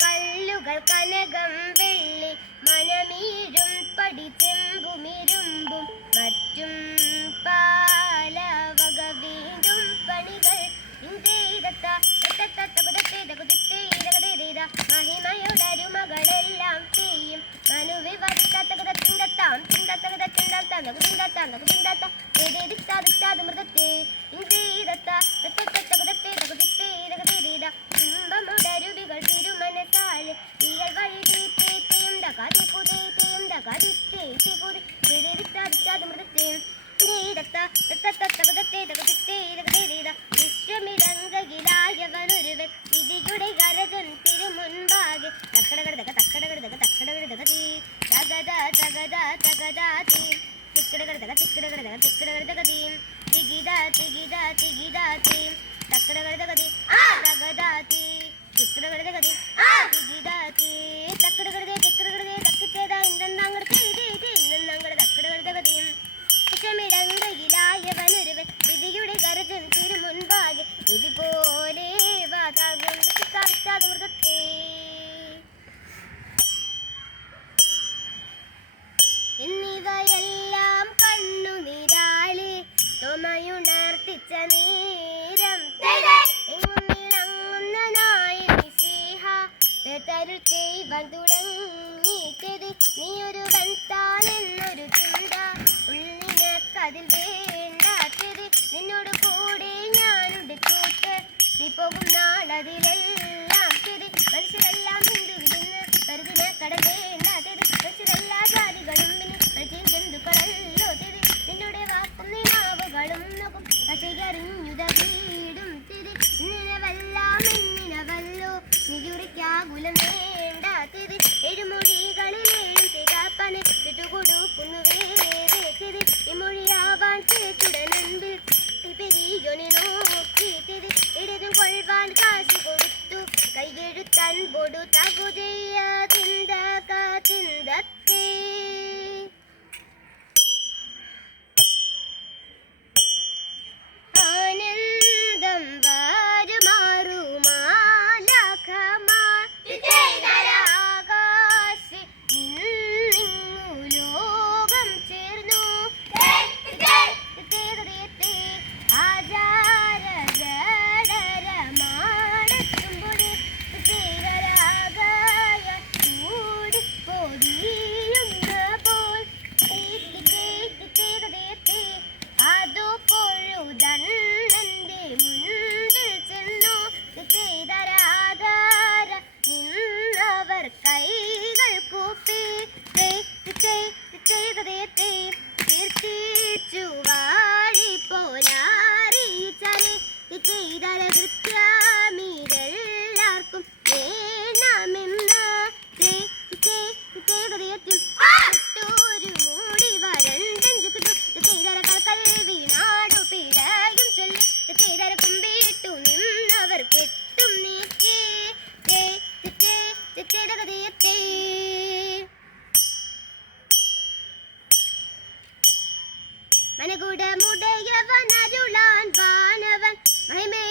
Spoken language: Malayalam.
കല്ലുകൾ കനകം വെള്ളി മനമീഴും പടിച്ചെമ്പുമിരുമ്പും മറ്റും പാലവക വീണ്ടും പണികൾ മഹിമയുടരുമകളെല്ലാം ചെയ്യും മനുവിവത്താം മൃതത്തെ ഇമ്പമുടരുവികൾ തിരുമനസാല് തീകൾ വഴി തീയും വിശ്വമിരംഗയിലായവനൊരുവൻ വിധിയുടെ ഗരജൻ തിരുമുൻപാകെ വിഷമിടങ്കയിലായവനൊരുവൻ വിധിയുടെ ഗർജൻ തിരുമുൻപാകെ ഇതുപോലെ മൃതത്തെ എന്നിവയെല്ലാം കണ്ണുനീരാളി തുമയുണർത്തിച്ച നേരം എങ്ങുന്നിറങ്ങുന്ന നായ നിശേഹ തരുൾ ചെയ്വാൻ തുടങ്ങിയിട്ടത് നീയൊരുവൻ താനെന്നൊരു ചിന്ത ഉള്ളിനക്കതിൽ വേണ്ട നിന്നോട് കൂടെ ഞാനുണ്ട് കൂട്ട് നീ പോകും നാളതിലെല്ലാം തിരി മനുഷ്യരെല്ലാം ഹിന്ദുവിലിന്ന് കരുതിന കടവേണ്ട തിരി മനുഷ്യരെല്ലാ ജാതികളും പിന്നെ ജന്തുക്കളല്ലോ തിരി നിന്നോട് വാക്കും നിനാവുകളും നോക്കും കശകറിഞ്ഞുത വീടും തിരി നിനവെല്ലാം എന്നിനവല്ലോ നിയുറിക്കാകുലം വേണ്ട തിരി എഴുമൊഴികളിലേഴും തികാപ്പനെ ചുറ്റുകൊടുക്കുന്നു വേറെ തിരി ഇമൊഴിയാവാൻ കേട്ടുടനൻപിൽ പെരിയൊനെ നോക്കി തിരി ഇടതും കൊള്ളുവാൻ കാശ് കൊടുത്തു കൈയെഴുത്താൻ പൊടു തകുതയ തിന്തക തിന്തത്തേ ആനന്ദം വാരുമാറുമാലാഖമാകാശി ഇന്നിങ്ങു ലോകം ചേർന്നു ആചാര ജഡരമാടത്തുമ്പൊഴി ചേരരാകായ കൂടിപ്പൊതിയുന്ന പോൽ അതു പൊഴുതന്നെ മുൻപിൽ ചെന്നു ചെയ്തരാധാര നിന്നവർ കൈകൾ കൂപ്പി തീർത്തിച്ചു വാഴിപ്പോലാറിയിച്ചരെ ചെയ്തര കൃത്യമീരെല്ലാവർക്കും വേണമെന്ന് ഒരു മൂടി വരണ്ടെഞ്ചു ചെയ്തര കൽവി നാടു പിഴയും ചൊല്ലി ചെയ്തര കുമ്പിട്ടു നിന്നവർ കെട്ടും നീക്കേ മനകുടമുടയവൻ അരുളാൻ വാനവൻ മഹിമേ